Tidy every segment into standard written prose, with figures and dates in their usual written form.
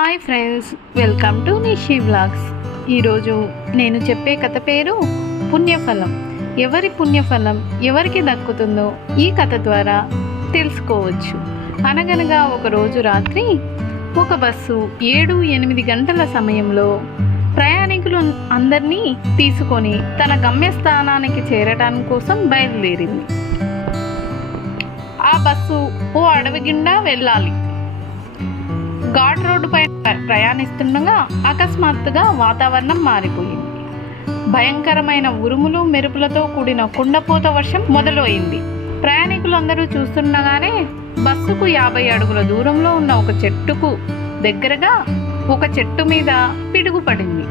Hi friends, welcome to Nishi vlogs. ఈరోజు నేను చెప్పే కథ పేరు పుణ్యఫలం. ఎవరి పుణ్యఫలం ఎవరికి దక్కుతుందో ఈ కథ ద్వారా తెలుసుకోవచ్చు. అనగనగా ఒకరోజు రాత్రి ఒక బస్సు 7-8 గంటల సమయంలో ప్రయాణికులు అందరినీ తీసుకొని తన గమ్యస్థానానికి చేరటానికి కోసం బయలుదేరింది. ఆ బస్సు ఓ అడవి గుండా వెళ్ళాలి. ఘాట్ రోడ్డుపై ప్రయాణిస్తుండగా అకస్మాత్తుగా వాతావరణం మారిపోయింది. భయంకరమైన ఉరుములు మెరుపులతో కూడిన కుండపోత వర్షం మొదలైంది. ప్రయాణికులందరూ చూస్తుండగానే బస్సుకు 50 అడుగుల దూరంలో ఉన్న ఒక చెట్టుకు దగ్గరగా ఒక చెట్టు మీద పిడుగు పడింది.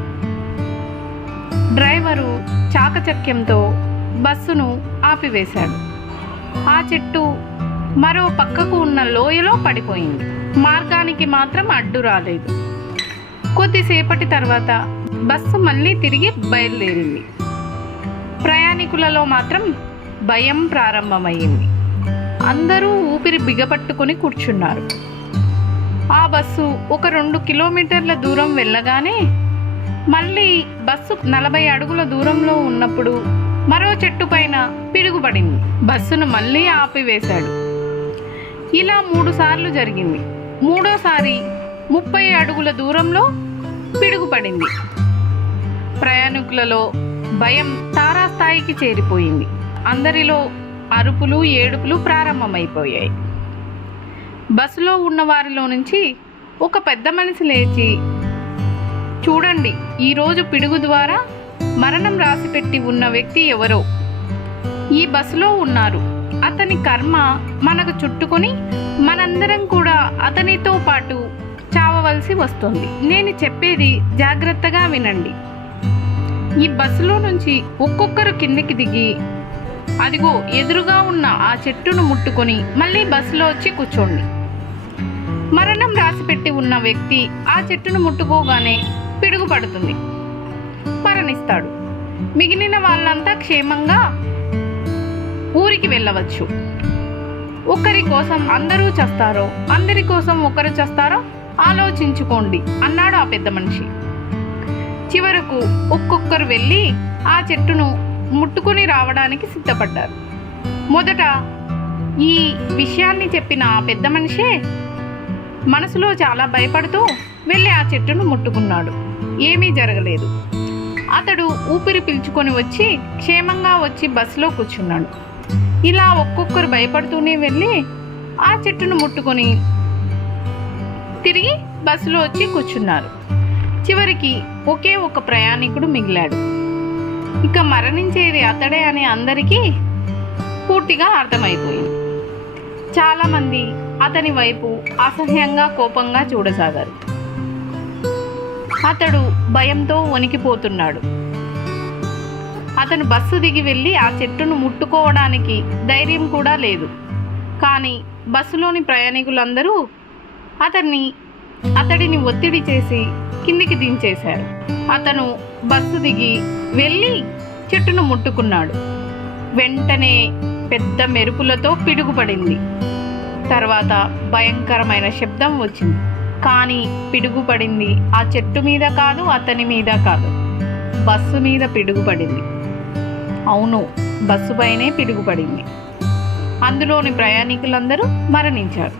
డ్రైవరు చాకచక్యంతో బస్సును ఆపివేశాడు. ఆ చెట్టు మరో పక్కకు ఉన్న లోయలో పడిపోయింది. మార్గానికి మాత్రం అడ్డు రాలేదు. కొద్దిసేపటి తర్వాత బస్సు మళ్ళీ తిరిగి బయలుదేరింది. ప్రయాణికులలో మాత్రం భయం ప్రారంభమైంది. అందరూ ఊపిరి బిగపట్టుకొని కూర్చున్నారు. ఆ బస్సు ఒక 2 కిలోమీటర్ల దూరం వెళ్ళగానే మళ్ళీ బస్సు 40 అడుగుల దూరంలో ఉన్నప్పుడు మరో చెట్టు పైన పిడుగుపడింది. బస్సును మళ్ళీ ఆపివేశాడు. ఇలా 3 సార్లు జరిగింది. మూడోసారి 30 అడుగుల దూరంలో పిడుగుపడింది. ప్రయాణికులలో భయం తారాస్థాయికి చేరిపోయింది. అందరిలో అరుపులు ఏడుపులు ప్రారంభమైపోయాయి. బస్సులో ఉన్న వారిలో నుంచి ఒక పెద్ద మనిషి లేచి, చూడండి, ఈరోజు పిడుగు ద్వారా మరణం రాసిపెట్టి ఉన్న వ్యక్తి ఎవరో ఈ బస్సులో ఉన్నారు. అతని కర్మ మనకు చుట్టుకొని మనందరం కూడా అతనితో పాటు చావవలసి వస్తుంది. నేను చెప్పేది జాగ్రత్తగా వినండి. ఈ బస్సులో నుంచి ఒక్కొక్కరు కిందికి దిగి అదిగో ఎదురుగా ఉన్న ఆ చెట్టును ముట్టుకొని మళ్ళీ బస్సులో వచ్చి కూర్చోండి. మరణం రాసిపెట్టి ఉన్న వ్యక్తి ఆ చెట్టును ముట్టుకోగానే పిడుగు పడుతుంది, మరణిస్తాడు. మిగిలిన వాళ్ళంతా క్షేమంగా ఊరికి వెళ్ళవచ్చు. ఒకరి కోసం అందరూ చస్తారో, అందరి కోసం ఒకరు చస్తారో ఆలోచించుకోండి అన్నాడు ఆ పెద్ద మనిషి. చివరకు ఒక్కొక్కరు వెళ్ళి ఆ చెట్టును ముట్టుకుని రావడానికి సిద్ధపడ్డారు. మొదట ఈ విషయాన్ని చెప్పిన ఆ పెద్ద మనిషే మనసులో చాలా భయపడుతూ వెళ్ళి ఆ చెట్టును ముట్టుకున్నాడు. ఏమీ జరగలేదు. అతడు ఊపిరి పీల్చుకొని వచ్చి క్షేమంగా వచ్చి బస్సులో కూర్చున్నాడు. ఇలా ఒక్కొక్కరు భయపడుతూనే వెళ్ళి ఆ చెట్టును ముట్టుకొని తిరిగి బస్సులో వచ్చి కూర్చున్నారు. చివరికి ఒకే ఒక ప్రయాణికుడు మిగిలాడు. ఇక మరణించేది అతడే అని అందరికీ పూర్తిగా అర్థమైపోయింది. చాలామంది అతని వైపు అసహ్యంగా కోపంగా చూడసాగారు. అతడు భయంతో వణికిపోతున్నాడు. అతను బస్సు దిగి వెళ్ళి ఆ చెట్టును ముట్టుకోవడానికి ధైర్యం కూడా లేదు. కానీ బస్సులోని ప్రయాణికులందరూ అతడిని ఒత్తిడి చేసి కిందికి దించేశారు. అతను బస్సు దిగి వెళ్ళి చెట్టును ముట్టుకున్నాడు. వెంటనే పెద్ద మెరుపులతో పిడుగుపడింది. తర్వాత భయంకరమైన శబ్దం వచ్చింది. కానీ పిడుగుపడింది ఆ చెట్టు మీద కాదు, అతని మీద కాదు, బస్సు మీద పిడుగుపడింది. అవును, బస్సు పైనే పిడుగుపడింది. అందులోని ప్రయాణికులందరూ మరణించారు.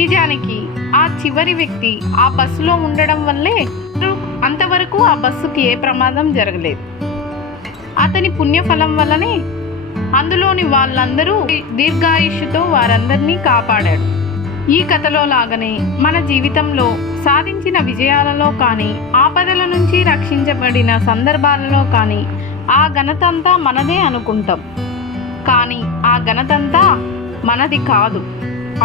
నిజానికి ఆ చివరి వ్యక్తి ఆ బస్సులో ఉండడం వల్లే అంతవరకు ఆ బస్సుకి ఏ ప్రమాదం జరగలేదు. అతని పుణ్యఫలం వల్లనే అందులోని వాళ్ళందరూ దీర్ఘాయుష్యుతో వారందరినీ కాపాడాడు. ఈ కథలో లాగానే మన జీవితంలో సాధించిన విజయాలలో కానీ, ఆపదల నుంచి రక్షించబడిన సందర్భాలలో కానీ ఆ ఘనతంతా మనదే అనుకుంటాం. కానీ ఆ ఘనతంతా మనది కాదు.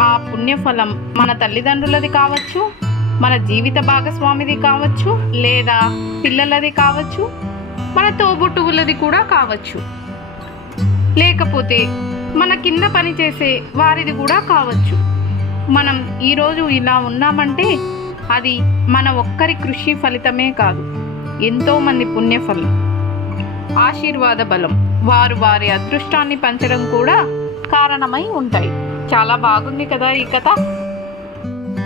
ఆ పుణ్యఫలం మన తల్లిదండ్రులది కావచ్చు, మన జీవిత భాగస్వామిది కావచ్చు, లేదా పిల్లలది కావచ్చు, మన తోబుట్టువులది కూడా కావచ్చు, లేకపోతే మన కింద పనిచేసే వారిది కూడా కావచ్చు. మనం ఈరోజు ఇలా ఉన్నామంటే అది మన ఒక్కరి కృషి ఫలితమే కాదు, ఎంతోమంది పుణ్యఫలం, ఆశీర్వాద బలం, వారు వారి అదృష్టాన్ని పంచడం కూడా కారణమై ఉంటాయి. చాలా బాగుంది కదా ఈ కథ.